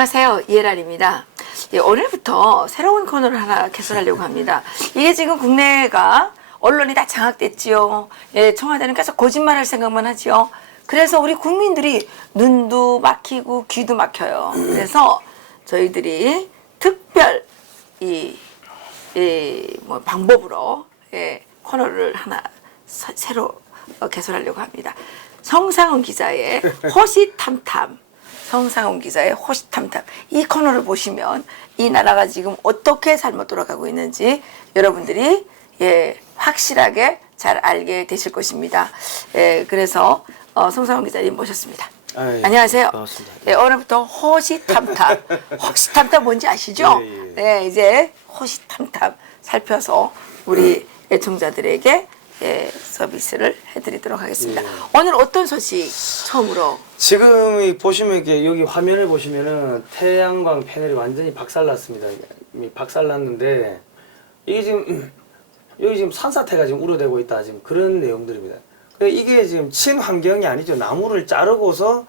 안녕하세요. 이혜란입니다. 예, 오늘부터 새로운 코너를 하나 개설하려고 합니다. 이게 지금 국내가 언론이 다 장악됐지요. 예, 청와대는 계속 거짓말할 생각만 하지요. 그래서 우리 국민들이 눈도 막히고 귀도 막혀요. 그래서 저희들이 특별 뭐 방법으로 코너를 하나 새로 개설하려고 합니다. 성상훈 기자의 호시탐탐. 성상훈 기자의 호시탐탐. 이 코너를 보시면 이 나라가 지금 어떻게 잘못 돌아가고 있는지 여러분들이 확실하게 잘 알게 되실 것입니다. 그래서 성상훈 기자님 모셨습니다. 예. 안녕하세요. 반갑습니다. 오늘부터 호시탐탐. 호시탐탐 뭔지 아시죠? 예. 이제 호시탐탐 살펴서 우리 애청자들에게 서비스를 해드리도록 하겠습니다. 예. 오늘 어떤 소식 처음으로? 지금 보시면 이렇게 여기 화면을 보시면은 태양광 패널이 완전히 박살났습니다. 이미 박살났는데 이게 지금 여기 지금 산사태가 지금 우려되고 있다, 지금 그런 내용들입니다. 이게 지금 친환경이 아니죠. 나무를 자르고서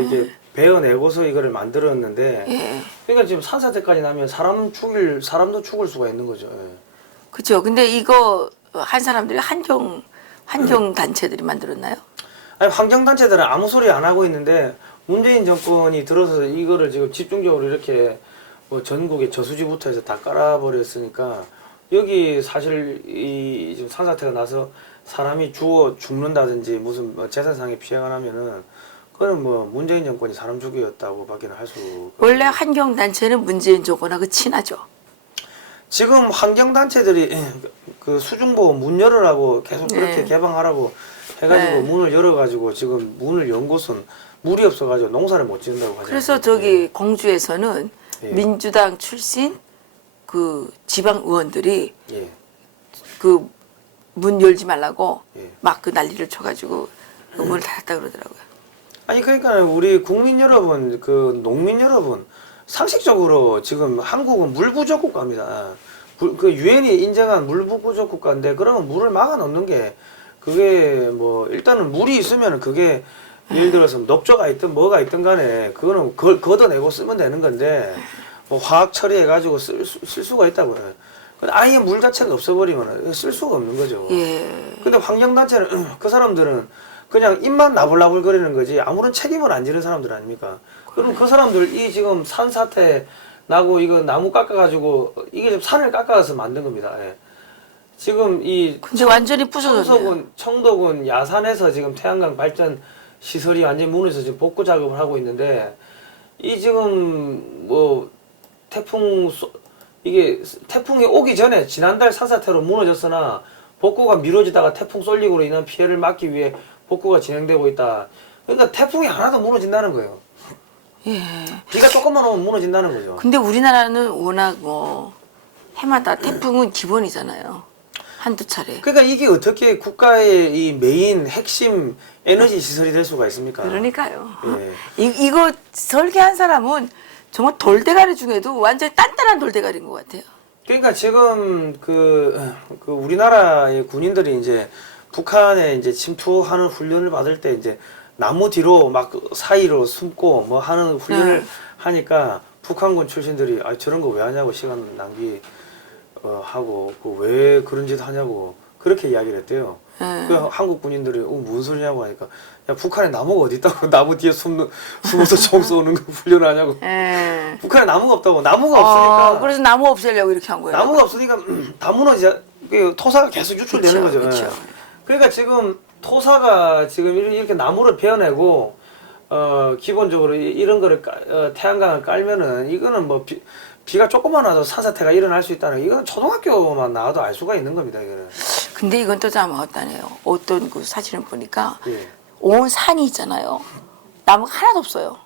이게 베어내고서 이거를 만들었는데, 그러니까 지금 산사태까지 나면 사람도 죽을 수가 있는 거죠. 그렇죠. 근데 이거 한 사람들이 환경 단체들이 만들었나요? 아니, 환경단체들은 아무 소리 안 하고 있는데, 문재인 정권이 들어서 이거를 지금 집중적으로 이렇게 뭐 전국에 저수지부터 해서 다 깔아버렸으니까, 여기 사실 이 지금 산사태가 나서 사람이 죽는다든지 무슨 뭐 재산상의 피해가 나면은, 그건 뭐 문재인 정권이 사람 죽이었다고 밖에는 할 수. 원래 환경 단체는 문재인 정권하고 친하죠. 지금 환경단체들이 그 수중보 문 열으라고 계속 그렇게 개방하라고 해가지고 문을 열어가지고 지금 문을 연 곳은 물이 없어가지고 농사를 못 지은다고 하잖아요. 그래서 저기 공주에서는 민주당 출신 그 지방 의원들이 그 문 열지 말라고 막 그 난리를 쳐가지고 그 문을 닫았다 그러더라고요. 아니, 그러니까 우리 국민 여러분, 그 농민 여러분, 상식적으로 지금 한국은 물 부족 국가입니다. 그 유엔이 인정한 물 부족 국가인데, 그러면 물을 막아 놓는 게, 그게 뭐 일단은 물이 있으면 그게 예를 들어서 녹조가 있든 뭐가 있든 간에 그거는 걷어내고 쓰면 되는 건데, 뭐 화학 처리해가지고 쓸 수가 있다고요. 근데 아예 물 자체가 없어버리면 쓸 수가 없는 거죠. 근데 환경단체는 그 사람들은 그냥 입만 나불나불 거리는 거지 아무런 책임을 안 지는 사람들 아닙니까? 그럼 그 사람들 이 지금 산사태 나고 이거 나무 깎아가지고 이게 지금 산을 깎아서 만든 겁니다. 지금 이 근데 완전히 부서졌네요. 청도군 야산에서 지금 태양광 발전 시설이 완전히 무너져서 지금 복구 작업을 하고 있는데, 이 지금 뭐 태풍이 오기 전에 지난달 산사태로 무너졌으나 복구가 미뤄지다가 태풍 쏠림으로 인한 피해를 막기 위해 복구가 진행되고 있다. 그러니까 태풍이 하나도 무너진다는 거예요. 비가 조금만 오면 무너진다는 거죠. 근데 우리나라는 워낙 뭐 해마다 태풍은 기본이잖아요. 한두 차례. 그러니까 이게 어떻게 국가의 이 메인 핵심 에너지 시설이 될 수가 있습니까? 그러니까요. 이거 설계한 사람은 정말 돌대가리 중에도 완전히 단단한 돌대가리인 것 같아요. 그러니까 지금 그 우리나라의 군인들이 이제 북한에 이제 침투하는 훈련을 받을 때 이제 나무 뒤로 막 사이로 숨고 뭐 하는 훈련을 하니까 북한군 출신들이 저런 거 왜 하냐고, 시간 낭비 하고 왜 그런 짓 하냐고 그렇게 이야기를 했대요. 그 한국 군인들이 무슨 소리냐고 하니까, 야, 북한에 나무가 어디 있다고 나무 뒤에 숨어서 총 쏘는 거 훈련을 하냐고. 북한에 나무가 없다고. 나무가 없으니까. 그래서 나무 없애려고 이렇게 한 거예요. 나무가 없으니까 다 무너져. 토사가 계속 유출되는 거죠. 그쵸. 그러니까 지금 토사가 지금 이렇게 나무를 베어내고 기본적으로 이런 거를 태양광을 깔면은 이거는 뭐 비가 조금만 와도 산사태가 일어날 수 있다는, 이건 초등학교만 나와도 알 수가 있는 겁니다, 이거는. 근데 이건 또 잘못했다네요. 어떤 그 사진을 보니까 온 산이 있잖아요. 나무가 하나도 없어요.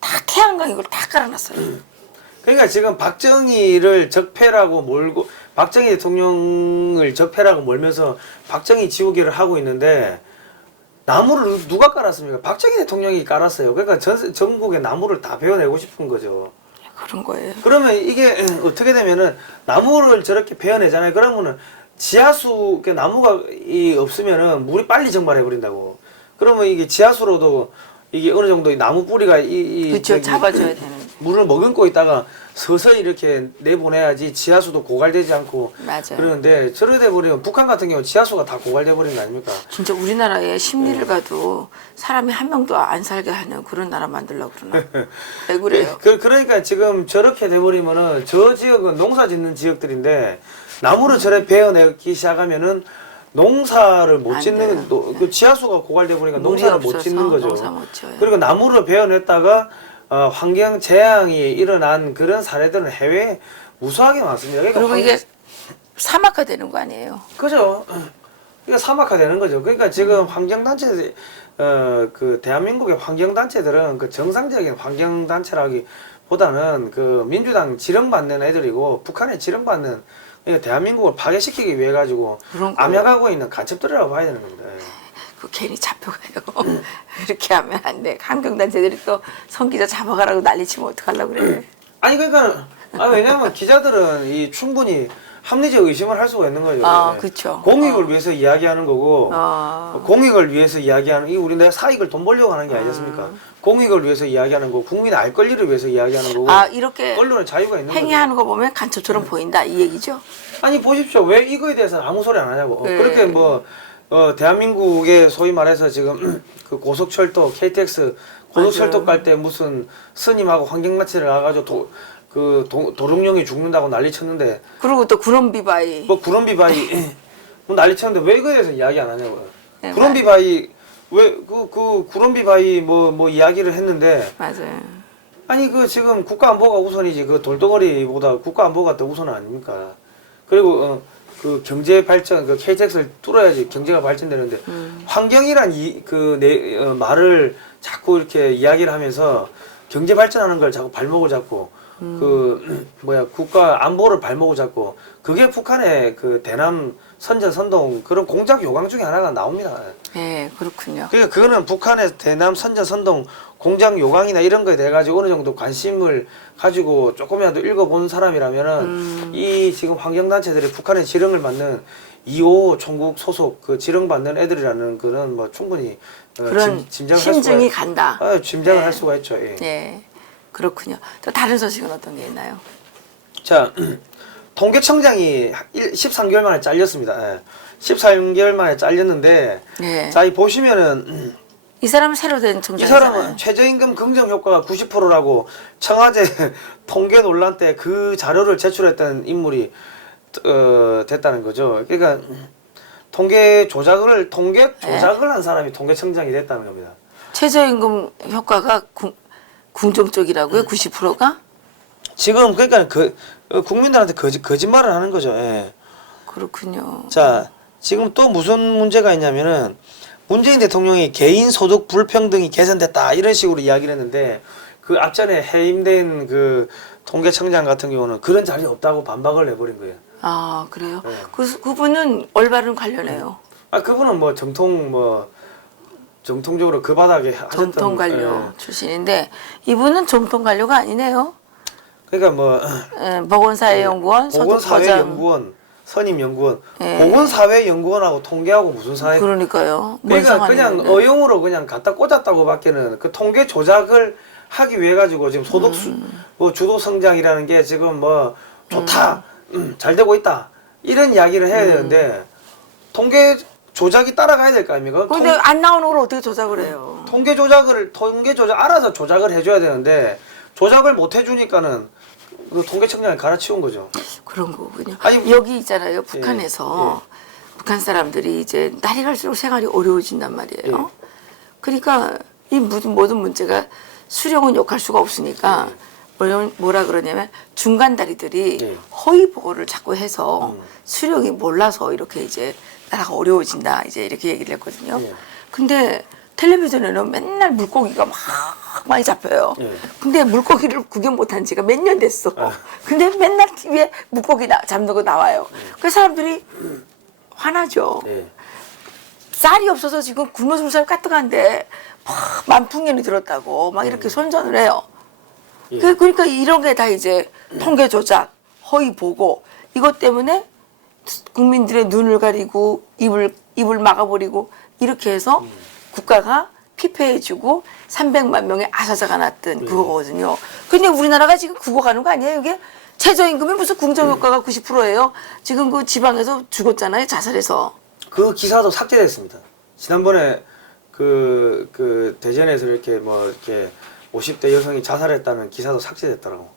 다 태양광 이걸 다 깔아놨어요. 그러니까 지금 박정희를 적폐라고 몰고, 박정희 대통령을 적폐라고 몰면서 박정희 지우개를 하고 있는데, 나무를 누가 깔았습니까? 박정희 대통령이 깔았어요. 그러니까 전국에 나무를 다 베어내고 싶은 거죠. 그런 거예요. 그러면 이게 어떻게 되면은 나무를 저렇게 베어내잖아요. 그러면은 지하수, 나무가 없으면은 물이 빨리 증발해 버린다고. 그러면 이게 지하수로도 이게 어느 정도 나무 뿌리가 그렇죠. 잡아줘야 되는. 물을 머금고 있다가 서서히 이렇게 내보내야지 지하수도 고갈되지 않고 맞아요. 그러는데 저러다 버리면 북한 같은 경우 지하수가 다 고갈돼 버리는 거 아닙니까? 진짜 우리나라에 심리를 가도 사람이 한 명도 안 살게 하는 그런 나라 만들려고 그러나? 왜 그래요? 그러니까 지금 저렇게 돼버리면은 저 지역은 농사 짓는 지역들인데 나무를 저래 베어내기 시작하면은 농사를 못 안 짓는 돼요. 그 지하수가 고갈돼 버리니까 물이 농사를 못 없어서 짓는 거죠. 농사 못 지어요. 그리고 나무를 베어냈다가 환경 재앙이 일어난 그런 사례들은 해외에 무수하게 많습니다. 그러니까 그리고 이게 사막화 되는 거 아니에요? 그죠. 그러니까 사막화 되는 거죠. 그러니까 지금 환경단체, 그 대한민국의 환경단체들은 그 정상적인 환경단체라기보다는 그 민주당 지령받는 애들이고 북한에 지령받는 그러니까 대한민국을 파괴시키기 위해 가지고 그런 거예요. 암약하고 있는 간첩들이라고 봐야 되는 겁니다. 그 괜히 잡혀가요. 이렇게 하면 안 돼. 환경단체들이 또 성기자 잡아가라고 난리치면 어떡하려고 그래. 아니 그러니까 왜냐하면 기자들은 이 충분히 합리적 의심을 할 수가 있는 거죠. 아, 예. 그쵸. 공익을 위해서 이야기하는 거고 공익을 위해서 이야기하는 이 우리 내가 사익을 돈 벌려고 하는 게 아니겠습니까? 공익을 위해서 이야기하는 거고 국민 알 권리를 위해서 이야기하는 거고 아, 이렇게 언론의 자유가 있는 행위하는 거 보면 간첩처럼 보인다 이 얘기죠? 아니 보십시오. 왜 이거에 대해서는 아무 소리 안 하냐고. 네. 그렇게 뭐 대한민국의 소위 말해서 지금 그 고속철도 KTX 고속철도 맞아요. 갈 때 무슨 스님하고 환경단체를 나가지고 도롱뇽이 죽는다고 난리 쳤는데 그리고 또 구럼비바이 뭐 구럼비바이 뭐 난리 쳤는데 왜 이거에 대해서 이야기 안 하냐고요. 네, 구럼비바이 왜 그 구럼비바이 뭐 이야기를 했는데 맞아요. 아니 그 지금 국가안보가 우선이지 그 돌덩어리보다 국가안보가 더 우선 아닙니까? 그리고 그 경제 발전 그 KTX를 뚫어야지 경제가 발전되는데 환경이란 말을 자꾸 이렇게 이야기를 하면서 경제 발전하는 걸 자꾸 발목을 잡고 국가 안보를 발목을 잡고 그게 북한의 그 대남 선전 선동 그런 공작 요강 중에 하나가 나옵니다. 네, 그렇군요. 그러니까 그거는 북한의 대남 선전 선동 공작 요강이나 이런 거에 대해 가지고 어느 정도 관심을 가지고 조금이라도 읽어본 사람이라면은 이 지금 환경단체들이 북한의 지령을 받는 2.5 총국 소속 그 지령받는 애들이라는 거는 뭐 충분히 그런 짐작을 심증이 할 수가, 간다. 짐작을 네. 할 수가 있죠. 예. 네, 그렇군요. 또 다른 소식은 어떤 게 있나요? 자, 통계청장이 13개월 만에 잘렸습니다. 예. 13개월 만에 잘렸는데, 네. 자, 이 보시면은 이 사람은 새로 된 이 총장이잖아요. 사람은 최저임금 긍정 효과가 90%라고 청와대 통계 논란 때 그 자료를 제출했던 인물이 됐다는 거죠. 그러니까 통계 조작을 한 사람이 통계청장이 됐다는 겁니다. 최저임금 효과가 궁정 쪽이라고요? 90%가? 지금 그러니까 국민들한테 거짓말을 하는 거죠. 예. 그렇군요. 자, 지금 또 무슨 문제가 있냐면은 문재인 대통령이 개인 소득 불평등이 개선됐다 이런 식으로 이야기를 했는데 그 앞전에 해임된 그 통계청장 같은 경우는 그런 자리 없다고 반박을 해버린 거예요. 아, 그래요? 네. 그분은 올바른 관료네요. 그분은 뭐 정통적으로 그 바닥에 하셨던 정통 관료 예. 출신인데 이분은 정통 관료가 아니네요. 그러니까 뭐 보건사회연구원 소득과장. 보건사회연구원 선임연구원 예. 보건사회연구원하고 통계하고 무슨 사이 그러니까요. 그러니까 그냥 어용으로 그냥 갖다 꽂았다고밖에는 그 통계 조작을 하기 위해 가지고 지금 소득 뭐 주도 성장이라는 게 지금 뭐 좋다 잘 되고 있다 이런 이야기를 해야 되는데 통계 조작이 따라가야 될 거 아닙니까? 근데 안 나오는 걸 어떻게 조작을 해요? 통계 조작 알아서 조작을 해줘야 되는데 조작을 못 해주니까는 그 통계청장이 갈아치운 거죠. 그런 거군요. 아니, 여기 있잖아요. 북한에서 북한 사람들이 이제 날이 갈수록 생활이 어려워진단 말이에요. 그러니까 이 모든 문제가 수령은 욕할 수가 없으니까 뭐라 그러냐면 중간 다리들이 허위 보고를 자꾸 해서 수령이 몰라서 이렇게 이제 나라가 어려워진다 이제 이렇게 얘기를 했거든요. 근데 텔레비전에는 맨날 물고기가 막 많이 잡혀요. 근데 물고기를 구경 못한 지가 몇 년 됐어. 근데 맨날 TV에 물고기 잡는 거 나와요. 그래서 사람들이 화나죠. 쌀이 없어서 지금 굶어 죽을 사람 까뜩한데 막 만풍년이 들었다고 막 이렇게 선전을 해요. 그러니까 이런 게 다 이제 통계 조작, 허위 보고 이것 때문에 국민들의 눈을 가리고 입을 막아버리고 이렇게 해서 국가가 피폐해지고 300만 명의 아사자가 났던 그거거든요. 근데 우리나라가 지금 그거 가는 거 아니에요? 이게 최저임금이 무슨 긍정효과가 90%예요? 지금 그 지방에서 죽었잖아요, 자살해서. 그 기사도 삭제됐습니다. 지난번에 그 대전에서 이렇게 뭐 이렇게 50대 여성이 자살했다는 기사도 삭제됐더라고.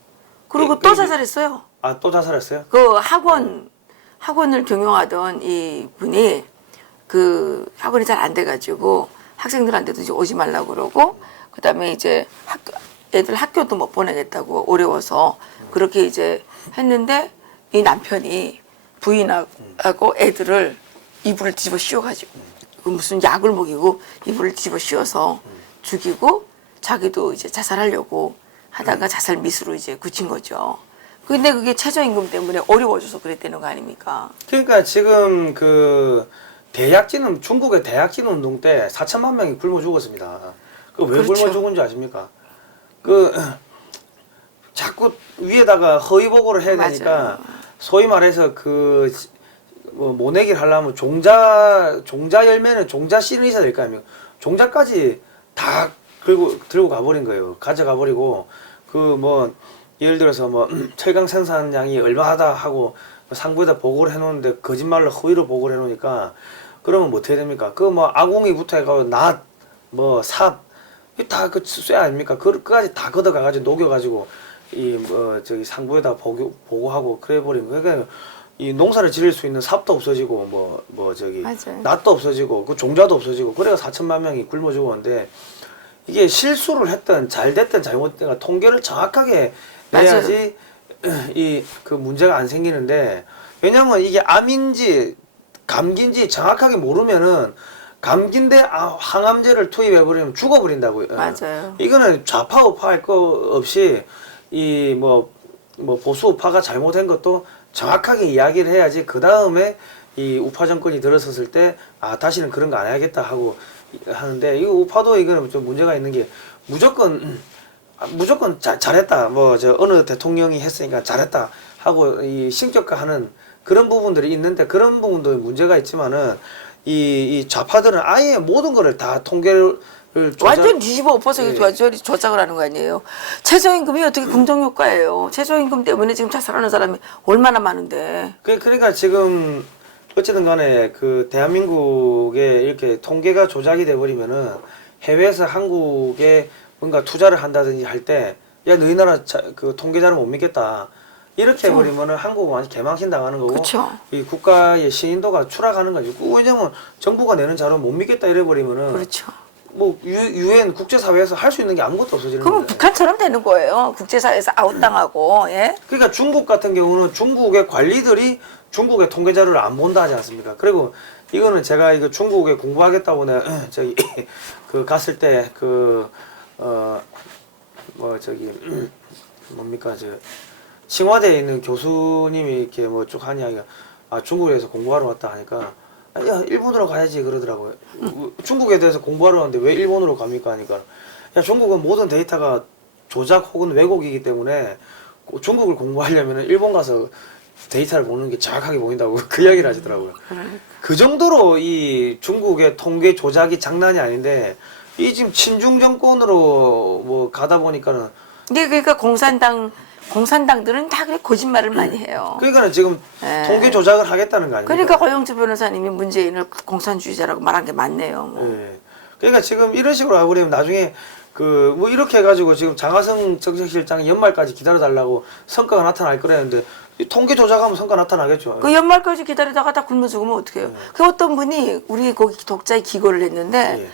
그리고 또 자살했어요. 아, 또 자살했어요? 그 학원을 경영하던 이 분이 그 학원이 잘 안 돼가지고 학생들한테도 이제 오지 말라고 그러고 그다음에 이제 애들 학교도 못 보내겠다고 어려워서 그렇게 이제 했는데 이 남편이 부인하고 애들을 이불을 뒤집어 씌워가지고 그 무슨 약을 먹이고 이불을 뒤집어 씌워서 죽이고 자기도 이제 자살하려고 하다가 자살 미수로 이제 굳힌 거죠. 근데 그게 최저임금 때문에 어려워져서 그랬다는 거 아닙니까? 그러니까 지금 그 대약진 중국의 대약진 운동 때 4천만 명이 굶어 죽었습니다. 그 왜 그렇죠. 굶어 죽은지 아십니까? 그 자꾸 위에다가 허위 보고를 해야 되니까 맞아요. 소위 말해서 그 뭐 모내기를 하려면 종자 열매는 종자 씨는 있어야 될 거 아닙니까? 종자까지 다 들고 가버린 거예요. 가져가 버리고 그 뭐 예를 들어서 뭐 철강 생산량이 얼마하다 하고 상부에다 보고를 해놓는데 거짓말로 허위로 보고를 해놓으니까 그러면 뭐 어떻게 됩니까? 그 뭐 아궁이부터 해가지고 낫, 뭐 삽, 다그 쇠 아닙니까? 그까지 다 걷어가가지고 녹여가지고 이 뭐 저기 상부에다 보고하고 그래버린 거예요. 그러니까 이 농사를 지을 수 있는 삽도 없어지고 뭐 저기 맞아요. 낫도 없어지고 그 종자도 없어지고 그래가 4천만 명이 굶어 죽었는데 이게 실수를 했든 잘 됐든 잘못된 통계를 정확하게 내야지 이 그 문제가 안 생기는데 왜냐면 이게 암인지 감기인지 정확하게 모르면은 감기인데 항암제를 투입해버리면 죽어버린다고요. 맞아요. 이거는 좌파 우파 할 거 없이 이 뭐 보수 우파가 잘못한 것도 정확하게 이야기를 해야지 그 다음에 이 우파 정권이 들어섰을 때 다시는 그런 거 안 해야겠다 하고 하는데 이 우파도 이거는 좀 문제가 있는 게 무조건 잘했다 뭐 저 어느 대통령이 했으니까 잘했다 하고 이 신격화하는 그런 부분들이 있는데 그런 부분도 문제가 있지만은 이 좌파들은 아예 모든 거를 다 통계를 완전 뒤집어 엎어서 예. 조작을 하는 거 아니에요. 최저임금이 어떻게 긍정효과예요. 최저임금 때문에 지금 자살하는 사람이 얼마나 많은데. 그러니까 지금 어쨌든 간에 그 대한민국에 이렇게 통계가 조작이 돼버리면은 해외에서 한국에 뭔가 투자를 한다든지 할 때 야 너희 나라 그 통계자를 못 믿겠다 이렇게 해버리면은 한국은 완전 개망신 당하는 거고 그쵸. 이 국가의 신인도가 추락하는 거죠. 왜냐면 정부가 내는 자료 못 믿겠다 이래버리면은 그렇죠. 뭐 유엔 국제사회에서 할 수 있는 게 아무것도 없어지는 그러면 거예요. 북한처럼 되는 거예요. 국제사회에서 아웃당하고. 예? 그러니까 중국 같은 경우는 중국의 관리들이 중국의 통계 자료를 안 본다 하지 않습니까? 그리고 이거는 제가 이거 중국에 공부하겠다고 내가 저기 그 갔을 때 그 뭐 저기 뭡니까 저 칭화대에 있는 교수님이 이렇게 뭐 쭉 하는 이야기가 중국에서 공부하러 왔다 하니까 야 일본으로 가야지 그러더라고요. 중국에 대해서 공부하러 왔는데 왜 일본으로 갑니까 하니까 야 중국은 모든 데이터가 조작 혹은 왜곡이기 때문에 중국을 공부하려면 일본 가서 데이터를 보는 게 정확하게 보인다고 그 이야기를 하시더라고요. 그 정도로 이 중국의 통계 조작이 장난이 아닌데 이 지금 친중 정권으로 뭐 가다 보니까는 근데 그러니까 공산당들은 다 그래 거짓말을 많이 해요. 그러니까 지금 예. 통계 조작을 하겠다는 거 아닙니까? 그러니까 허영주 변호사님이 문재인을 공산주의자라고 말한 게 맞네요. 뭐. 예. 그러니까 지금 이런 식으로 가버리면 나중에 그 뭐 이렇게 해가지고 지금 장하성 정책실장이 연말까지 기다려달라고 성과가 나타날 거라는데 이 통계 조작하면 성과 나타나겠죠. 그 연말까지 기다리다가 다 굶어 죽으면 어떡해요? 그 어떤 분이 우리 거기 독자에 기고를 했는데 예.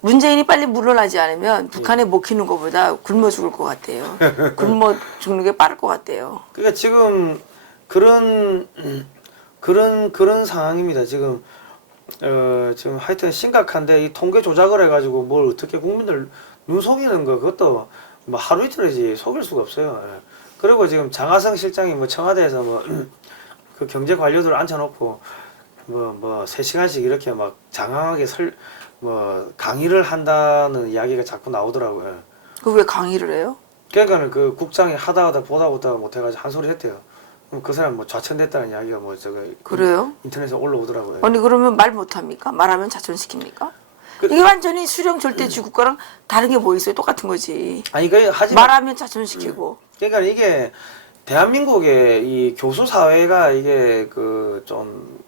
문재인이 빨리 물러나지 않으면 북한에 못 키는 것보다 굶어 죽을 것 같대요. 굶어 죽는 게 빠를 것 같대요. 그러니까 지금 그런 상황입니다. 지금 지금 하여튼 심각한데 이 통계 조작을 해가지고 뭘 어떻게 국민들 눈 속이는 거 그것도 뭐 하루 이틀이지 속일 수가 없어요. 예. 그리고 지금 장하성 실장이 뭐 청와대에서 뭐 그 경제 관료들 앉혀놓고 뭐 3시간씩 이렇게 막 장황하게 강의를 한다는 이야기가 자꾸 나오더라고요. 그 왜 강의를 해요? 그러니까는 그 국장이 하다 보다가 못해가지고 한 소리 했대요. 그럼 그 사람 뭐 좌천됐다는 이야기가 뭐 저거 그래요? 인터넷에 올라오더라고요. 아니 그러면 말 못합니까? 말하면 자천시킵니까? 이게 완전히 수령 절대주의 국가랑 다른 게 뭐 있어요? 똑같은 거지. 아니 그 하지만 말하면 자존시키고. 그러니까 이게 대한민국의 이 교수 사회가 이게 그 좀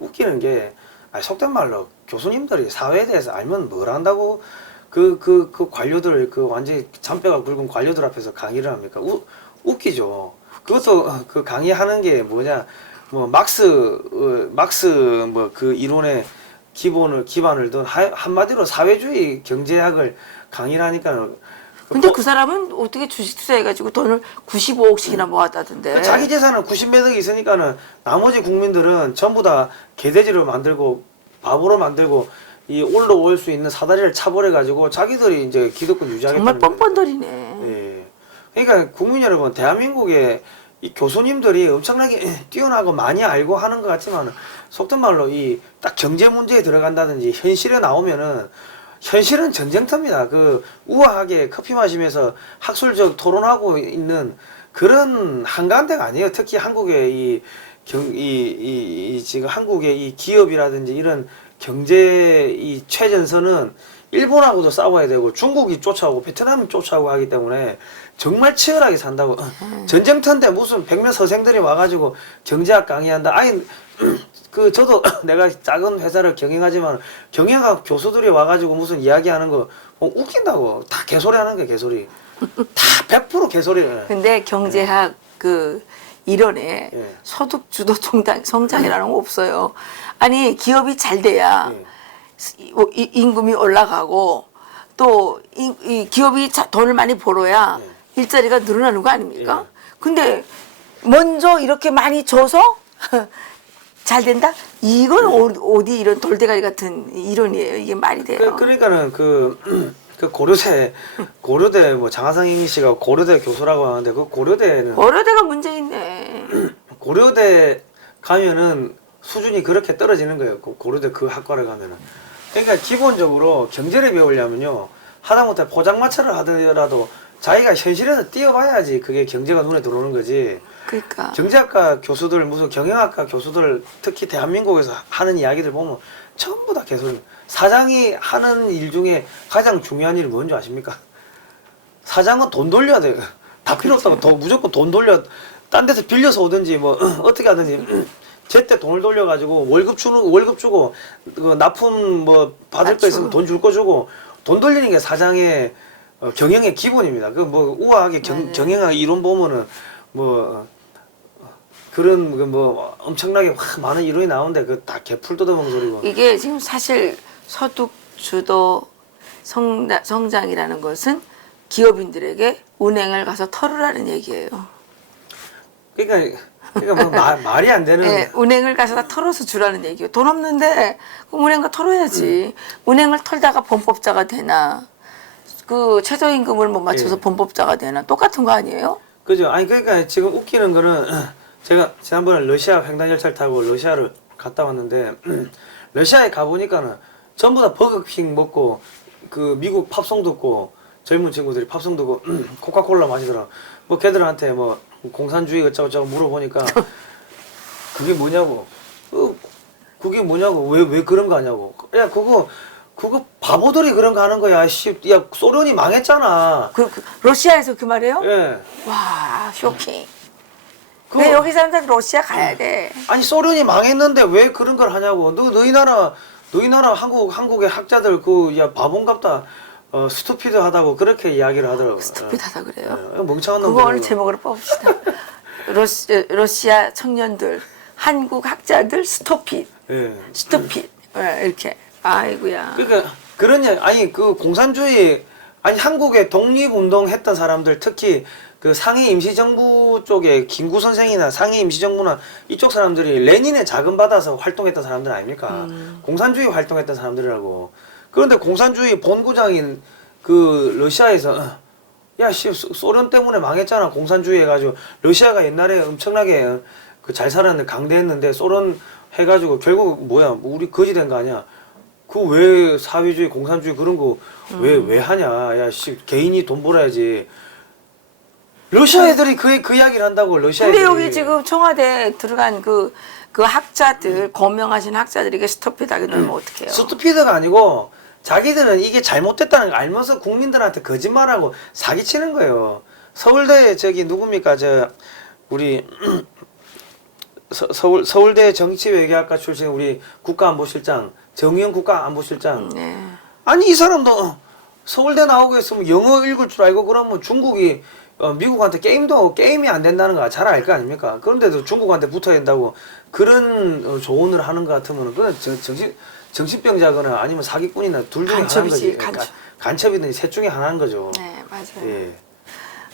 웃기는 게 아니 속된 말로 교수님들이 사회에 대해서 알면 뭘 안다고 그 관료들 그 완전히 잔뼈가 굵은 관료들 앞에서 강의를 합니까? 웃기죠. 그것도 그 강의하는 게 뭐냐 뭐 막스 뭐 그 이론의 기반을 둔 한마디로 사회주의 경제학을 강의를 하니까 근데 그 사람은 어떻게 주식 투자해가지고 돈을 95억씩이나 모았다던데. 그 자기 재산은 90몇 억이 있으니까는 나머지 국민들은 전부 다 개돼지로 만들고 바보로 만들고 이 올라올 수 있는 사다리를 차버려가지고 자기들이 이제 기득권 유지하겠다는 정말 거예요. 뻔뻔들이네. 예. 그러니까 국민 여러분, 대한민국의 이 교수님들이 엄청나게 뛰어나고 많이 알고 하는 것 같지만 속된 말로 이 딱 경제 문제에 들어간다든지 현실에 나오면은 현실은 전쟁터입니다. 그 우아하게 커피 마시면서 학술적 토론하고 있는 그런 한가한데가 아니에요. 특히 한국의 지금 한국의 이 기업이라든지 이런 경제 이 최전선은 일본하고도 싸워야 되고 중국이 쫓아오고 베트남이 쫓아오고 하기 때문에 정말 치열하게 산다고. 전쟁터인데 무슨 백몇 선생들이 와가지고 경제학 강의한다. 아니 그 저도 내가 작은 회사를 경영하지만 경영학 교수들이 와가지고 무슨 이야기하는 거 웃긴다고. 다 개소리 하는 게 개소리. 다 100% 개소리. 근데 경제학 그 이론에 예. 소득 주도 성장이라는 거 없어요. 아니 기업이 잘 돼야 예. 임금이 올라가고 또 이 기업이 돈을 많이 벌어야 일자리가 늘어나는 거 아닙니까? 근데 먼저 이렇게 많이 줘서 잘 된다? 이건 어디 이런 돌대가리 같은 이론이에요. 이게 말이 돼요. 그러니까는 그 고려대 뭐 장하상희 씨가 고려대 교수라고 하는데 그 고려대는 고려대가 문제 있네. 고려대 가면은 수준이 그렇게 떨어지는 거예요. 고려대 그 학과를 가면은. 그러니까 기본적으로 경제를 배우려면요. 하다못해 포장마차를 하더라도 자기가 현실에서 뛰어봐야지 그게 경제가 눈에 들어오는 거지. 그러니까. 경제학과 교수들 무슨 경영학과 교수들 특히 대한민국에서 하는 이야기들 보면 전부 다 개소리. 사장이 하는 일 중에 가장 중요한 일이 뭔지 아십니까? 사장은 돈 돌려야 돼요. 다 필요 없다고 무조건 돈 돌려. 딴 데서 빌려서 오든지 뭐 어떻게 하든지 제때 돈을 돌려가지고 월급 주고 그 납품 뭐 받을 거 있으면 돈 줄 거 주고 돈 돌리는 게 사장의 경영의 기본입니다. 그 뭐 우아하게 경영학 이론 보면은 뭐 그런 그 뭐 엄청나게 많은 이론이 나오는데 그 다 개풀 뜯어먹는 소리고. 이게 지금 사실 소득 주도 성장이라는 것은 기업인들에게 은행을 가서 털으라는 얘기예요. 그러니까 뭐 말이 안 되는. 네, 은행을 가서 다 털어서 주라는 얘기예요. 돈 없는데 그럼 은행가 털어야지. 은행을 털다가 범법자가 되나? 그 최저임금을 못 맞춰서 예. 범법자가 되나? 똑같은 거 아니에요? 그죠? 아니 그러니까 지금 웃기는 거는 제가 지난번에 러시아 횡단열차를 타고 러시아를 갔다 왔는데 러시아에 가보니까는 전부 다 버거킹 먹고 그 미국 팝송 듣고 젊은 친구들이 팝송 듣고 코카콜라 마시더라. 뭐 걔들한테 뭐 공산주의 어쩌고저쩌고 물어보니까 그게 뭐냐고. 그게 뭐냐고. 왜 그런 거 하냐고. 야 그거 바보들이 그런 거 하는 거야. 씨, 야 소련이 망했잖아. 러시아에서 그 말이에요? 예. 와 쇼킹. 왜 여기 사람들 러시아 가야 돼? 아니 소련이 망했는데 왜 그런 걸 하냐고. 너희 나라 한국의 학자들 야 바본갑다. 스투피드하다고 그렇게 이야기를 하더라고요. 스투피드하다 그래요? 멍청한 놈. 그거 오늘 제목으로 뽑읍시다. 러시아 청년들, 한국 학자들 스토핏, 예. 스토핏 이렇게. 아이고야. 그러니까 그런 아니 그 공산주의 아니 한국에 독립운동 했던 사람들 특히 그 상해 임시정부 쪽에 김구 선생이나 상해 임시정부나 이쪽 사람들이 레닌의 자금 받아서 활동했던 사람들 아닙니까? 공산주의 활동했던 사람들이라고. 그런데 공산주의 본부장인 그 러시아에서 야씨 소련 때문에 망했잖아. 공산주의 해가지고 러시아가 옛날에 엄청나게 그 잘 살았는데 강대했는데 소련 해가지고 결국 뭐야 우리 거지 된 거 아니야. 그 왜 사회주의 공산주의 그런 거 왜 하냐. 야씨 개인이 돈 벌어야지. 러시아 애들이 그 이야기를 한다고. 러시아 근데 애들이. 여기 지금 청와대 들어간 그 학자들 거명하신 학자들에게 스토핏하게 되면 어떡해요? 스투피드가 아니고 자기들은 이게 잘못됐다는 걸 알면서 국민들한테 거짓말하고 사기치는 거예요. 서울대 저기 누굽니까 저 우리 서울대 정치외교학과 출신 우리 국가안보실장 정의용 국가안보실장 네. 아니 이 사람도 서울대 나오고 있으면 영어 읽을 줄 알고 그러면 중국이 미국한테 게임이 안 된다는 거 잘 알 거 아닙니까? 그런데도 중국한테 붙어야 된다고 그런 조언을 하는 것 같으면 그건 정신병자거나 아니면 사기꾼이나 둘 중에 하나인 거지. 간첩이든 셋 중에 하나인 거죠. 네, 맞아요. 예.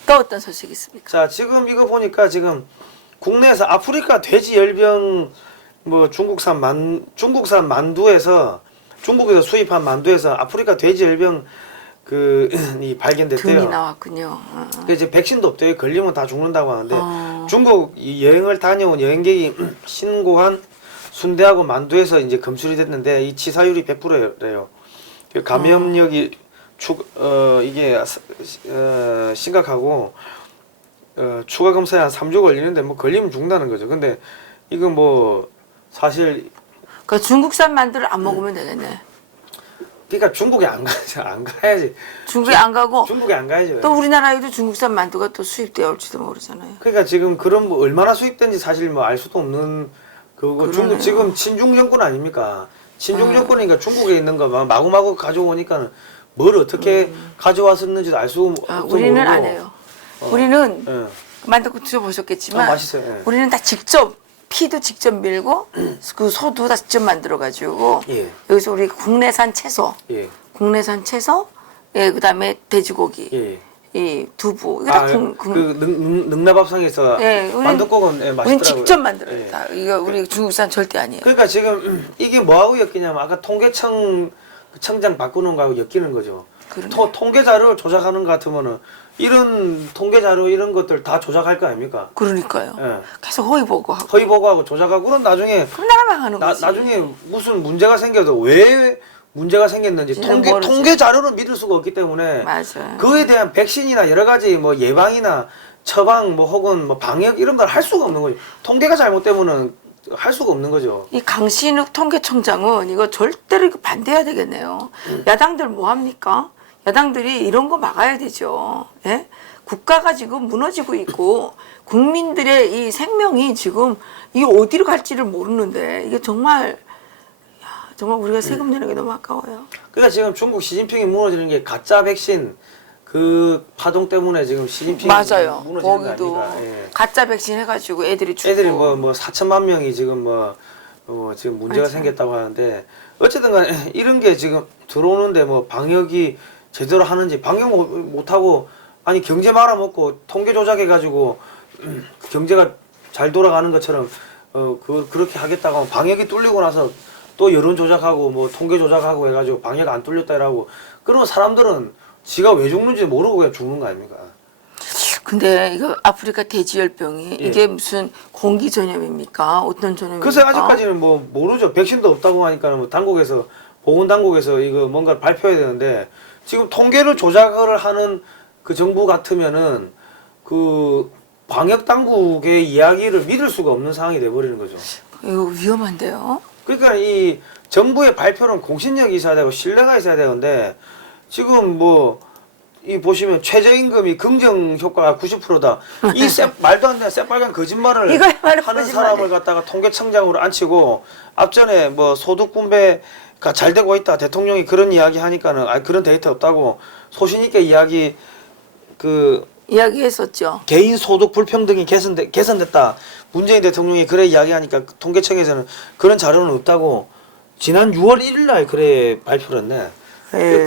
또 어떤 소식이 있습니까? 자, 지금 이거 보니까 지금 국내에서 아프리카 돼지 열병 뭐 중국산 만두에서 중국에서 수입한 만두에서 아프리카 돼지 열병 이 발견됐대요. 등이 나왔군요. 그 이제 백신도 없대요. 걸리면 다 죽는다고 하는데 중국 이 여행을 다녀온 여행객이 신고한 순대하고 만두에서 이제 검출이 됐는데 이 치사율이 100%래요. 감염력이 이게 심각하고 추가 검사에 한 3주 걸리는데 뭐 걸리면 죽는다는 거죠. 근데 이거 뭐 사실 그 중국산 만두를 안 먹으면 되겠네. 그러니까 중국에 안 가야지. 중국에 안 가고 중국에 안 가야죠. 또 우리나라에도 중국산 만두가 또 수입되어 올지도 모르잖아요. 그러니까 지금 그런 뭐 얼마나 수입된지 사실 뭐 알 수도 없는 그거. 중국 지금 친중 정권 아닙니까? 친중 정권이니까 중국에 있는 거 마구마구 가져오니까 뭘 어떻게 가져왔었는지도 알 수 없고. 우리는 안 해요. 우리는 예. 만두 드셔보셨겠지만 맛있어요. 예. 우리는 다 직접 피도 직접 밀고 그 소도 다 직접 만들어 가지고 예. 여기서 우리 국내산 채소, 예. 예, 그다음에 돼지고기, 예. 이 두부 이거 다 능라밥상에서 예, 만둣국은 예, 우린 맛있더라고요. 직접 만들어요. 예. 다. 이거 우리 중국산 절대 아니에요. 그러니까 지금 이게 뭐하고 엮이냐면 아까 통계청 청장 바꾸는 거하고 엮이는 거죠. 그러네. 통계 자료를 조작하는 것 같으면은 이런 통계 자료 이런 것들 다 조작할 거 아닙니까? 그러니까요. 예. 계속 허위 보고하고. 허위 보고하고 조작하고 그럼 나중에 그럼 나라 망하는 거지. 나중에 무슨 문제가 생겨도 왜 문제가 생겼는지 모르지. 통계 자료를 믿을 수가 없기 때문에 맞아요. 그에 대한 백신이나 여러 가지 뭐 예방이나 처방 뭐 혹은 뭐 방역 이런 걸 할 수가 없는 거죠. 통계가 잘못되면은 할 수가 없는 거죠. 이 강신욱 통계청장은 이거 절대로 이거 반대해야 되겠네요. 야당들 뭐 합니까? 야당들이 이런 거 막아야 되죠. 예? 국가가 지금 무너지고 있고 국민들의 이 생명이 지금 이 어디로 갈지를 모르는데 이게 정말 정말 우리가 세금 내는 게 너무 아까워요. 그러니까 지금 중국 시진핑이 무너지는 게 가짜 백신 그 파동 때문에 지금 시진핑이 맞아요. 무너지는 거기도 거 아닙니까? 예. 가짜 백신 해가지고 애들이 죽고. 애들이 뭐 4천만 명이 지금 지금 문제가 맞아요. 생겼다고 하는데 어쨌든 간에 이런 게 지금 들어오는데 뭐 방역이 제대로 하는지 방역 못하고 아니 경제 말아먹고 통계 조작해가지고 경제가 잘 돌아가는 것처럼 그렇게 하겠다고 하면 방역이 뚫리고 나서 또 여론 조작하고 뭐 통계 조작하고 해가지고 방역 안 뚫렸다 이라고 그러면 사람들은 지가 왜 죽는지 모르고 그냥 죽는 거 아닙니까? 근데 이거 아프리카 돼지열병이 예. 이게 무슨 공기 전염입니까? 어떤 전염입니까? 글쎄 아직까지는 뭐 모르죠. 백신도 없다고 하니까 뭐 보건당국에서 이거 뭔가를 발표해야 되는데 지금 통계를 조작을 하는 그 정부 같으면은 그 방역 당국의 이야기를 믿을 수가 없는 상황이 돼버리는 거죠. 이거 위험한데요? 그러니까 이 정부의 발표는 공신력이 있어야 되고 신뢰가 있어야 되는데 지금 이 보시면 최저임금이 긍정 효과가 90%다. 이 말도 안 되는 새빨간 거짓말을 이거야말로 하는 거짓말이에요. 사람을 갖다가 통계청장으로 앉히고 앞전에 뭐 소득 분배가 잘 되고 있다. 대통령이 그런 이야기 하니까는 그런 데이터 없다고 소신 있게 이야기했었죠. 개인 소득 불평등이 개선됐다. 문재인 대통령이 그래 이야기하니까 통계청에서는 그런 자료는 없다고 지난 6월 1일 날 그래 발표를 했네. 예.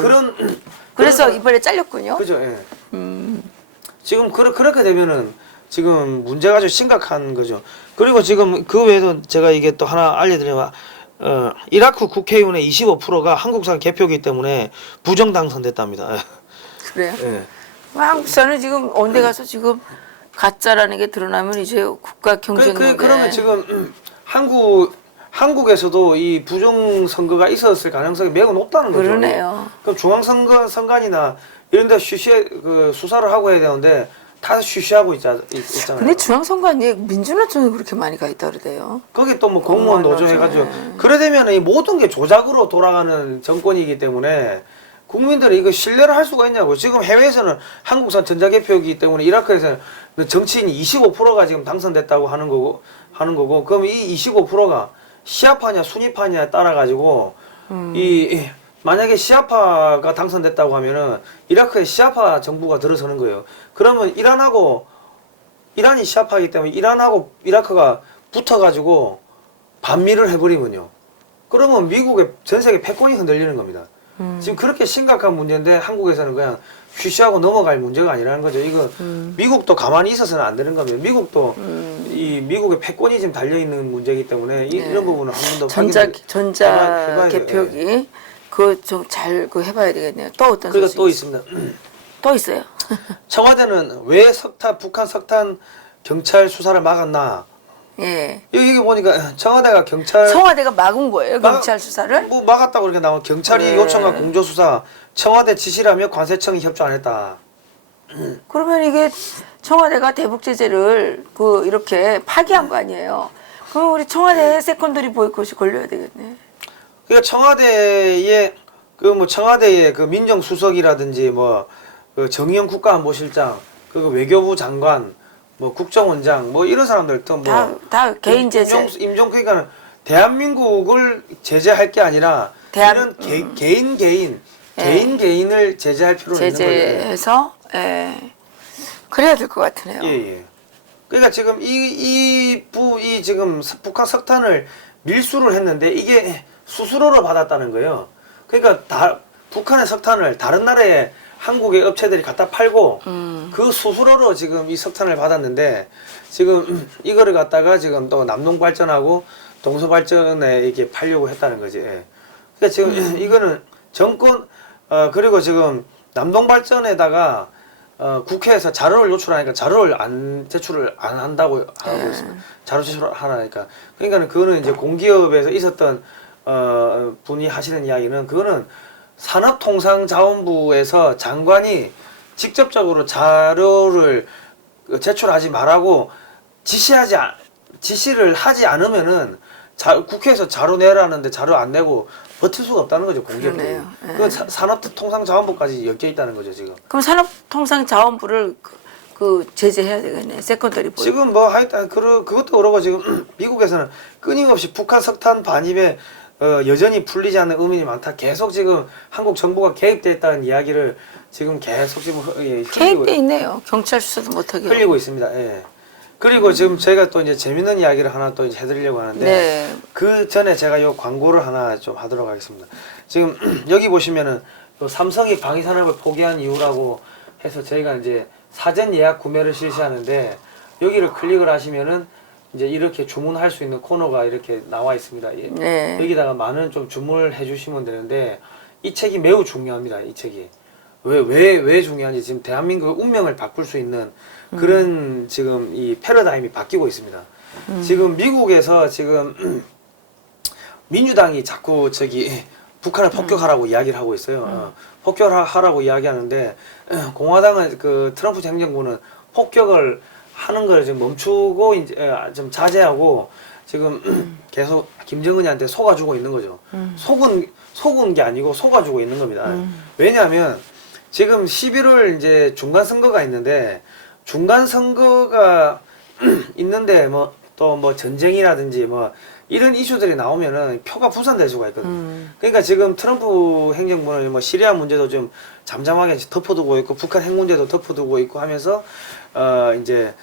그래서 그런 이번에 잘렸군요. 그죠. 예. 지금 그렇게 되면은 지금 문제가 좀 심각한 거죠. 그리고 지금 그 외에도 제가 이게 또 하나 알려드리면 이라크 국회의원의 25%가 한국산 개표기 때문에 부정 당선됐답니다. 그래요? 예. 한국사는 지금 언제 가서 지금 가짜라는 게 드러나면 이제 국가 경쟁력에 그러면 지금 한국에서도 이 부정 선거가 있었을 가능성이 매우 높다는 거죠. 그러네요. 그럼 중앙선관이나 이런 데 수사를 하고 해야 되는데 다 쉬쉬하고 있잖아요. 근데 중앙선관위에 민주노총이 그렇게 많이 가 있다 그러대요. 거기 또 뭐 공무원 노조 해가지고 그래 되면 이 모든 게 조작으로 돌아가는 정권이기 때문에 국민들이 이거 신뢰를 할 수가 있냐고. 지금 해외에서는 한국산 전자개표이기 때문에 이라크에서는 정치인이 25%가 지금 당선됐다고 하는 거고 그럼 이 25%가 시아파냐 순위파냐에 따라 가지고 만약에 시아파가 당선됐다고 하면은 이라크에 시아파 정부가 들어서는 거예요. 그러면 이란이 시아파이기 때문에 이란하고 이라크가 붙어가지고 반미를 해버리면요. 그러면 미국의 전 세계 패권이 흔들리는 겁니다. 지금 그렇게 심각한 문제인데 한국에서는 그냥 쉬쉬하고 넘어갈 문제가 아니라는 거죠. 이거 미국도 가만히 있어서는 안 되는 겁니다. 미국도 이 미국의 패권이 지금 달려 있는 문제이기 때문에 이런 부분은 한 번 더 전자 개표기 그거 좀 잘 해봐야 되겠네요. 또 어떤 그리고 소식이 또 있습니다. 또 있어요. 청와대는 왜 북한 석탄 경찰 수사를 막았나? 예. 여기 보니까 청와대가 막은 거예요, 경찰 수사를? 뭐 막았다고 이렇게 나온 경찰이 네. 요청한 공조 수사 청와대 지시라며 관세청이 협조 안 했다. 그러면 이게 청와대가 대북 제재를 이렇게 파기한 거 아니에요? 그럼 우리 청와대 세컨더리 보이콧이 걸려야 되겠네. 그러니까 청와대의 그 민정수석이라든지 그 정의용 국가안보실장, 그 외교부 장관, 국정원장, 이런 사람들 또 다 개인 제재. 그러니까 대한민국을 제재할 게 아니라 이런 개인을 제재할 필요는 있는 거예요. 제재해서 그래야 될 것 같으네요. 예. 그러니까 지금 이 지금 북한 석탄을 밀수를 했는데 이게 수수료로 받았다는 거예요. 그러니까 북한의 석탄을 다른 나라에 한국의 업체들이 갖다 팔고 그 수수료로 지금 이 석탄을 받았는데 지금 이거를 갖다가 지금 또 남동발전하고 동서발전에 이렇게 팔려고 했다는 거지. 예. 그러니까 지금 이거는 정권 그리고 지금 남동발전에다가 국회에서 자료를 요출하니까 자료를 제출을 안 한다고 하고 있습니다. 자료 제출을 하라니까. 그러니까 그거는 이제 공기업에서 있었던 분이 하시는 이야기는 그거는 산업통상자원부에서 장관이 직접적으로 자료를 제출하지 말라고 지시를 하지 않으면은 국회에서 자료 내라는데 자료 안 내고 버틸 수가 없다는 거죠, 공기업들이. 그 산업통상자원부까지 엮여 있다는 거죠, 지금. 그럼 산업통상자원부를 제재해야 되겠네. 세컨더리 보이. 지금 하여튼 그것도 그러고 지금 미국에서는 끊임없이 북한 석탄 반입에 여전히 풀리지 않는 의문이 많다. 계속 지금 한국 정부가 개입돼 있다는 이야기를 지금 계속 지금 개입돼 있네요. 경찰 수사도 못하게 흘리고 있습니다. 예. 그리고 지금 제가 또 이제 재밌는 이야기를 하나 또 이제 해드리려고 하는데 네. 그 전에 제가 요 광고를 하나 좀 하도록 하겠습니다. 지금 여기 보시면은 요 삼성이 방위산업을 포기한 이유라고 해서 저희가 이제 사전 예약 구매를 실시하는데 여기를 클릭을 하시면은 이제 이렇게 주문할 수 있는 코너가 이렇게 나와 있습니다. 예. 네. 여기다가 많은 좀 주문을 해주시면 되는데 이 책이 매우 중요합니다. 이 책이 왜 중요한지 지금 대한민국의 운명을 바꿀 수 있는 그런 지금 이 패러다임이 바뀌고 있습니다. 지금 미국에서 지금 민주당이 자꾸 북한을 폭격하라고 이야기를 하고 있어요. 폭격하라고 이야기하는데 공화당은 그 트럼프 행정부는 폭격을 하는 걸 지금 멈추고 이제 좀 자제하고 지금 계속 김정은이한테 속아주고 있는 거죠. 속은 게 아니고 속아주고 있는 겁니다. 왜냐하면 지금 11월 이제 중간 선거가 있는데 중간 선거가 있는데 또 전쟁이라든지 이런 이슈들이 나오면은 표가 분산될 수가 있거든요. 그러니까 지금 트럼프 행정부는 시리아 문제도 좀 잠잠하게 덮어두고 있고 북한 핵 문제도 덮어두고 있고 하면서 이제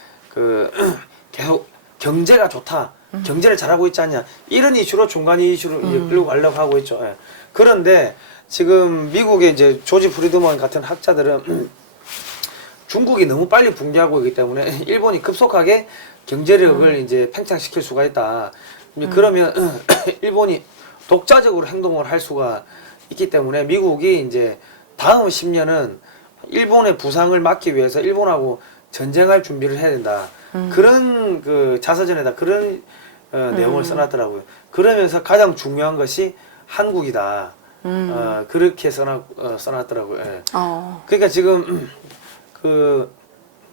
계속 경제가 좋다. 경제를 잘하고 있지 않냐. 이런 이슈로 중간 이슈로 이제 끌고 가려고 하고 있죠. 예. 그런데 지금 미국의 이제 조지 프리드먼 같은 학자들은 중국이 너무 빨리 붕괴하고 있기 때문에 일본이 급속하게 경제력을 이제 팽창시킬 수가 있다. 그러면 일본이 독자적으로 행동을 할 수가 있기 때문에 미국이 이제 다음 10년은 일본의 부상을 막기 위해서 일본하고 전쟁할 준비를 해야 된다. 그런 자서전에다 그런 내용을 써놨더라고요. 그러면서 가장 중요한 것이 한국이다. 그렇게 써놨더라고요. 예. 그러니까 지금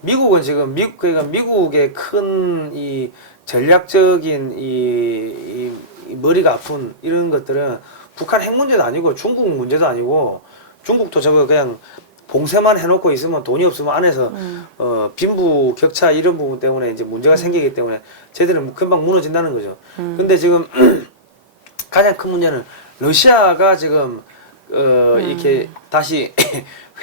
미국은 지금 그러니까 미국의 큰 이 전략적인 이 머리가 아픈 이런 것들은 북한 핵 문제도 아니고 중국 문제도 아니고 중국도 저거 그냥 봉쇄만 해놓고 있으면 돈이 없으면 안에서 빈부 격차 이런 부분 때문에 이제 문제가 생기기 때문에 쟤들은 금방 무너진다는 거죠. 근데 지금 가장 큰 문제는 러시아가 지금 이렇게 다시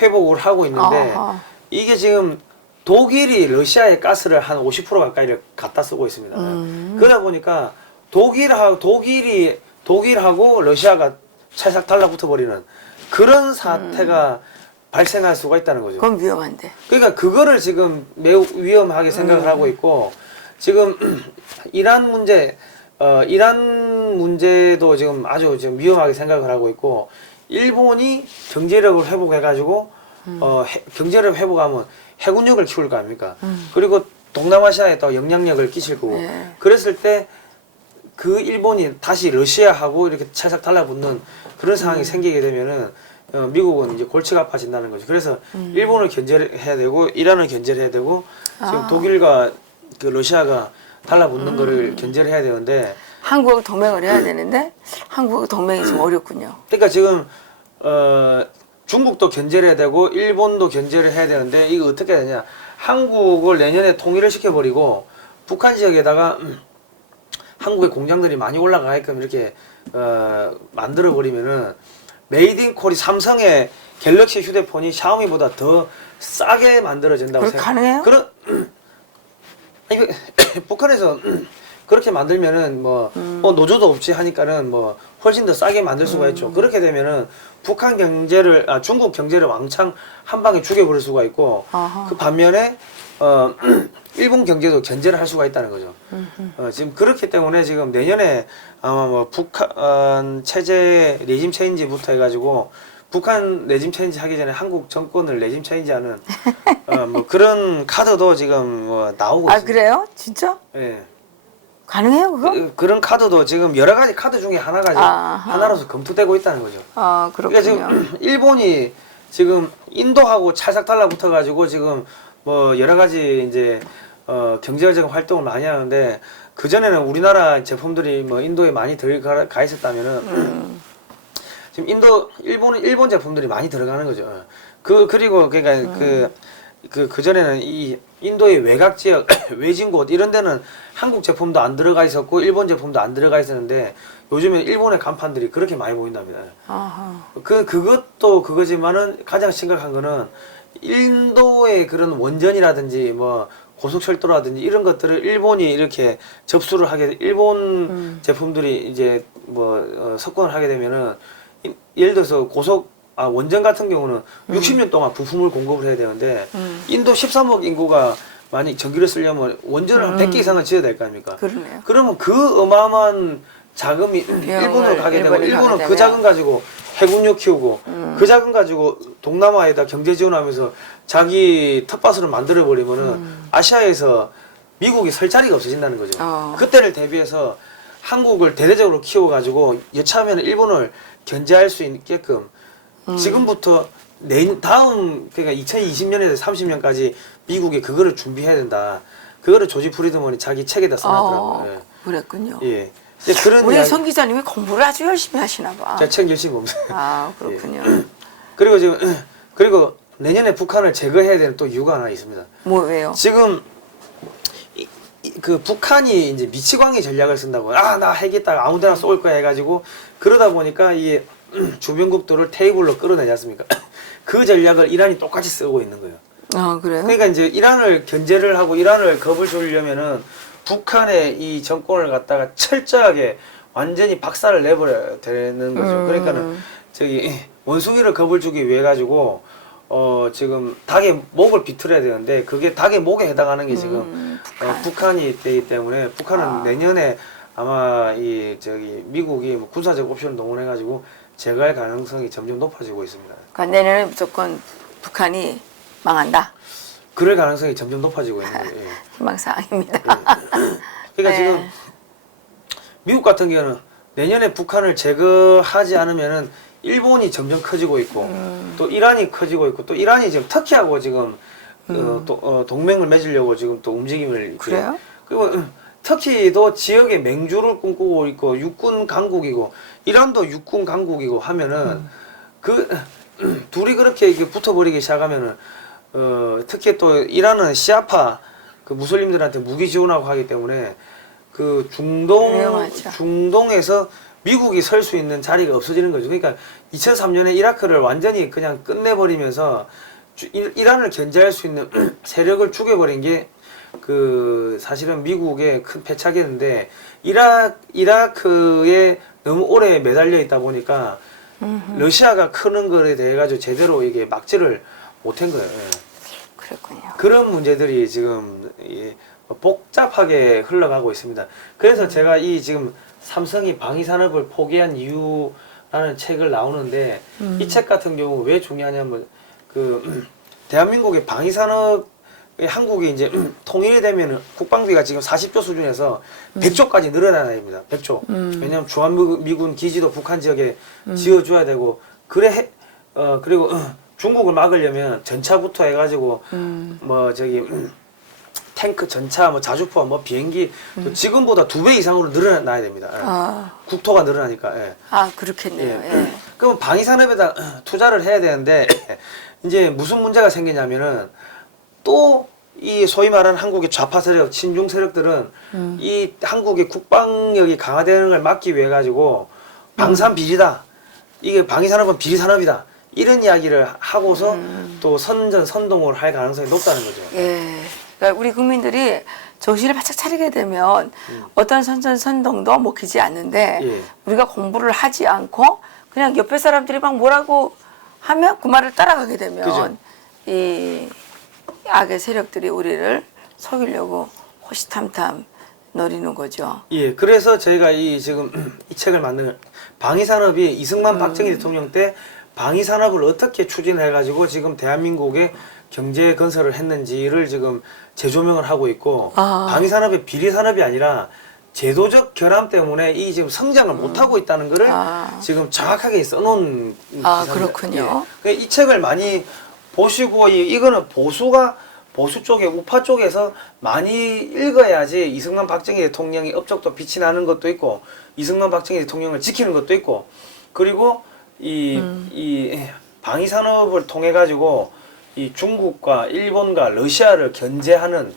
회복을 하고 있는데 어허. 이게 지금 독일이 러시아의 가스를 한 50% 가까이를 갖다 쓰고 있습니다. 그러다 보니까 독일하고 러시아가 찰싹 달라붙어 버리는 그런 사태가 발생할 수가 있다는 거죠. 그건 위험한데. 그러니까 그거를 지금 매우 위험하게 생각을 하고 있고 지금 이란 문제도 지금 아주 지금 위험하게 생각을 하고 있고 일본이 경제력을 회복해가지고 경제를 회복하면 해군력을 키울 거 아닙니까? 그리고 동남아시아에 또 영향력을 끼칠 거고 네. 그랬을 때 그 일본이 다시 러시아하고 이렇게 찰싹 달라붙는 그런 상황이 생기게 되면은 미국은 이제 골치가 아파진다는 거죠. 그래서 일본을 견제를 해야 되고 이란을 견제를 해야 되고 지금 독일과 그 러시아가 달라붙는 거를 견제를 해야 되는데 한국하고 동맹을 해야 되는데 한국하고 동맹이 좀 어렵군요. 그러니까 지금 중국도 견제를 해야 되고 일본도 견제를 해야 되는데 이거 어떻게 해야 되냐? 한국을 내년에 통일을 시켜버리고 북한 지역에다가 한국의 공장들이 많이 올라가게끔 이렇게 만들어 버리면은 메이드 인 코리 삼성의 갤럭시 휴대폰이 샤오미보다 더 싸게 만들어진다고 그게 가능해요? 그런 이거 북한에서 그렇게 만들면은 뭐 노조도 없이 하니까는 뭐 훨씬 더 싸게 만들 수가 있죠. 그렇게 되면은 북한 경제를 중국 경제를 왕창 한 방에 죽여버릴 수가 있고 아하. 그 반면에 일본 경제도 견제를 할 수가 있다는 거죠. 지금 그렇기 때문에 지금 내년에 아마 뭐 북한 체제 레짐 체인지부터 해가지고 북한 레짐 체인지 하기 전에 한국 정권을 레짐 체인지하는 뭐 그런 카드도 지금 뭐 나오고 아 있습니다. 그래요? 진짜? 예. 가능해요 그거? 그런 카드도 지금 여러 가지 카드 중에 하나가 지금 아하. 하나로서 검토되고 있다는 거죠. 아 그렇군요. 그러니까 지금 일본이 지금 인도하고 찰싹 달라붙어 가지고 지금 뭐 여러 가지 이제 경제적인 활동을 많이 하는데 그 전에는 우리나라 제품들이 뭐 인도에 많이 들어가 있었다면은 지금 일본 제품들이 많이 들어가는 거죠. 그리고 그러니까 그 전에는 이 인도의 외곽 지역 외진 곳 이런 데는 한국 제품도 안 들어가 있었고 일본 제품도 안 들어가 있었는데 요즘에 일본의 간판들이 그렇게 많이 보인답니다. 아하. 그것도 그거지만은 가장 심각한 거는 인도의 그런 원전이라든지 뭐 고속철도라든지 이런 것들을 일본이 이렇게 접수를 하게 일본 제품들이 이제 뭐 석권을 하게 되면은 예를 들어서 원전 같은 경우는 60년 동안 부품을 공급을 해야 되는데 인도 13억 인구가 만약 전기를 쓰려면 원전을 한 100개 이상은 지어야 될 거 아닙니까? 그러네요. 그러면 그 어마어마한 자금이 일본으로 가게 되고 일본은 그 자금 가지고 해군력 키우고 그 자금 가지고 동남아에다 경제 지원하면서 자기 텃밭을 만들어 버리면은 아시아에서 미국이 설 자리가 없어진다는 거죠. 그때를 대비해서 한국을 대대적으로 키워 가지고 여차하면 일본을 견제할 수 있게끔 지금부터 다음 그러니까 2020년에서 30년까지 미국이 그거를 준비해야 된다. 그거를 조지 프리드먼이 자기 책에다 써놨더라고요. 예. 그랬군요. 예. 이제 그런 우리 이야기- 성 기자님이 공부를 아주 열심히 하시나 봐. 제가 책 열심히 봅니다. 아 그렇군요. 그리고 지금 그리고 내년에 북한을 제거해야 되는 또 이유가 하나 있습니다. 뭐 왜요? 지금 그 북한이 이제 미치광이 전략을 쓴다고 나 핵있다가 아무데나 쏠 거야 해가지고 그러다 보니까 이 주변국들을 테이블로 끌어내지 않습니까? 그 전략을 이란이 똑같이 쓰고 있는 거예요. 아 그래요? 그러니까 이제 이란을 견제를 하고 이란을 겁을 주려면은 북한의 이 정권을 갖다가 철저하게 완전히 박살을 내버려야 되는 거죠. 그러니까는 저기 원숭이를 겁을 주기 위해 가지고 지금 닭의 목을 비틀어야 되는데 그게 닭의 목에 해당하는 게 지금 북한이 되기 때문에 북한은 내년에 아마 이 저기 미국이 뭐 군사적 옵션을 동원해 가지고 제거할 가능성이 점점 높아지고 있습니다. 그러니까 내년에 무조건 북한이 망한다. 그럴 가능성이 점점 높아지고 있는 거예요. 예. 희망사항입니다. 그러니까 네. 지금 미국 같은 경우는 내년에 북한을 제거하지 않으면은 일본이 점점 커지고 있고 또 이란이 커지고 있고 또 이란이 지금 터키하고 지금 동맹을 맺으려고 지금 또 움직임을 이렇게 그래요? 그리고 터키도 지역의 맹주를 꿈꾸고 있고 육군 강국이고 이란도 육군 강국이고 하면은 그 둘이 그렇게 이렇게 붙어버리기 시작하면은 특히 또 이란은 시아파 그 무슬림들한테 무기 지원하고 하기 때문에 그 위험하죠. 중동에서 미국이 설 수 있는 자리가 없어지는 거죠. 그러니까 2003년에 이라크를 완전히 그냥 끝내버리면서 이란을 견제할 수 있는 세력을 죽여버린 게 그 사실은 미국의 큰 패착이었는데 이라크에 너무 오래 매달려 있다 보니까 러시아가 크는 거에 대해 가지고 제대로 이게 막지를 못한 거예요. 예. 그렇군요. 그런 문제들이 지금 복잡하게 흘러가고 있습니다. 그래서 제가 이 지금 삼성이 방위산업을 포기한 이유라는 책을 나오는데 이 책 같은 경우 왜 중요하냐면 그 대한민국의 방위산업 한국이 이제 통일이 되면 국방비가 지금 40조 수준에서 100조까지 늘어나야 됩니다. 100조. 왜냐하면 주한미군 기지도 북한 지역에 지어줘야 되고 그리고 중국을 막으려면 전차부터 해가지고 뭐 저기 탱크, 전차, 뭐 자주포, 뭐 비행기 또 지금보다 2배 이상으로 늘어나야 됩니다. 예. 국토가 늘어나니까. 예. 아 그렇겠네요. 예. 예. 그럼 방위산업에다 투자를 해야 되는데 이제 무슨 문제가 생기냐면은 또 이 소위 말하는 한국의 좌파 세력, 친중 세력들은 이 한국의 국방력이 강화되는 걸 막기 위해 가지고 방산 비리다. 이게 방위산업은 비리산업이다. 이런 이야기를 하고서 또 선동을 할 가능성이 높다는 거죠. 예. 그러니까 우리 국민들이 정신을 바짝 차리게 되면 어떤 선동도 먹히지 않는데 예. 우리가 공부를 하지 않고 그냥 옆에 사람들이 막 뭐라고 하면 그 말을 따라가게 되면 그죠. 이 악의 세력들이 우리를 속이려고 호시탐탐 노리는 거죠. 예, 그래서 저희가 지금 이 책을 만든 방위산업이 이승만 박정희 대통령 때 방위산업을 어떻게 추진해가지고 지금 대한민국의 경제 건설을 했는지를 지금 재조명을 하고 있고 방위산업의 비리산업이 아니라 제도적 결함 때문에 이 지금 성장을 못하고 있다는 거를 지금 정확하게 써놓은 기사입니다. 그렇군요. 예. 이 책을 많이 보시고 이거는 보수 쪽에 우파 쪽에서 많이 읽어야지 이승만 박정희 대통령의 업적도 빛이 나는 것도 있고 이승만 박정희 대통령을 지키는 것도 있고 그리고 이 방위산업을 통해 가지고 이 중국과 일본과 러시아를 견제하는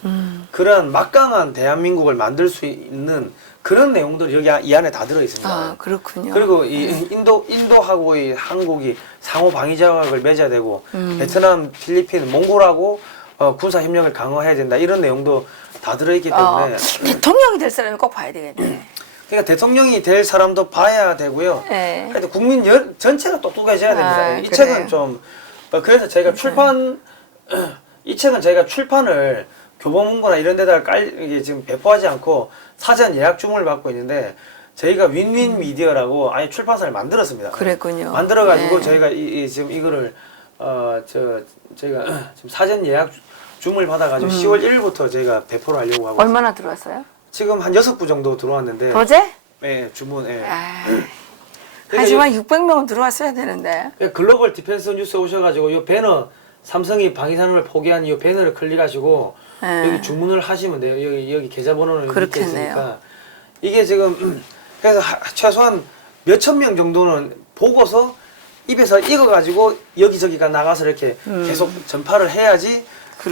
그런 막강한 대한민국을 만들 수 있는 그런 내용들이 여기 이 안에 다 들어 있습니다. 아 그렇군요. 그리고 이 인도하고 이 한국이 상호 방위条約을 맺어야 되고 베트남, 필리핀, 몽골하고 군사 협력을 강화해야 된다 이런 내용도 다 들어있기 때문에 대통령이 될 사람이 꼭 봐야 되겠네. 그러니까 대통령이 될 사람도 봐야 되고요. 네. 하여튼 국민 전체가 똑똑해져야 됩니다. 이 그래. 책은 좀 그래서 저희가 이 책은 저희가 출판을 교보문고나 이런 데다가 이게 지금 배포하지 않고 사전 예약 주문을 받고 있는데 저희가 윈윈 미디어라고 아예 출판사를 만들었습니다. 그랬군요. 만들어가지고 네. 저희가 지금 이거를 저희가 지금 사전 예약 주문을 받아가지고 10월 1일부터 저희가 배포를 하려고 하고 얼마나 들어왔어요? 지금 한 6부 정도 들어왔는데 어제? 예, 주문. 예. 하지만 600명은 들어왔어야 되는데. 글로벌 디펜스 뉴스에 오셔가지고 이 배너 삼성이 방위산업을 포기한 이 배너를 클릭하시고 여기 주문을 하시면 돼요. 여기 계좌번호는 밑에 있으니까 이게 지금 그래서 최소한 몇천 명 정도는 보고서 입에서 익어가지고 여기저기가 나가서 이렇게 계속 전파를 해야지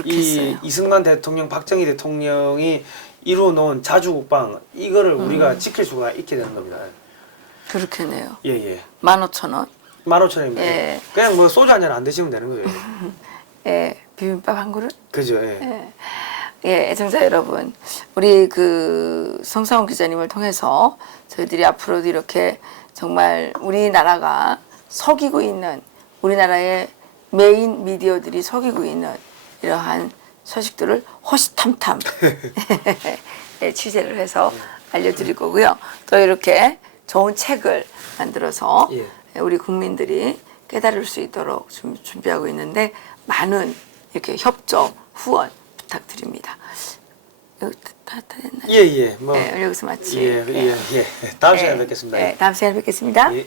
이 이승만 대통령, 박정희 대통령이 이루어놓은 자주국방 이거를 우리가 지킬 수가 있게 되는 겁니다. 그렇겠네요. 예. 15,000원. 15,000원입니다. 예. 그냥 뭐 소주 한잔 안 드시면 되는 거예요. 예, 비빔밥 한 그릇? 그죠, 예. 예, 애청자 여러분, 우리 그 성상훈 기자님을 통해서 저희들이 앞으로도 이렇게 정말 우리나라가 속이고 있는 우리나라의 메인 미디어들이 속이고 있는 이러한 소식들을 호시탐탐 예, 취재를 해서 알려드릴 거고요. 또 이렇게 좋은 책을 만들어서 우리 국민들이 깨달을 수 있도록 준비하고 있는데 많은 이렇게 협조, 후원 부탁드립니다. 여기 다 됐나요? 예. 뭐 네, 여기서 마치. 예. 다음 시간에 뵙겠습니다. 다음 시간에 뵙겠습니다. 예.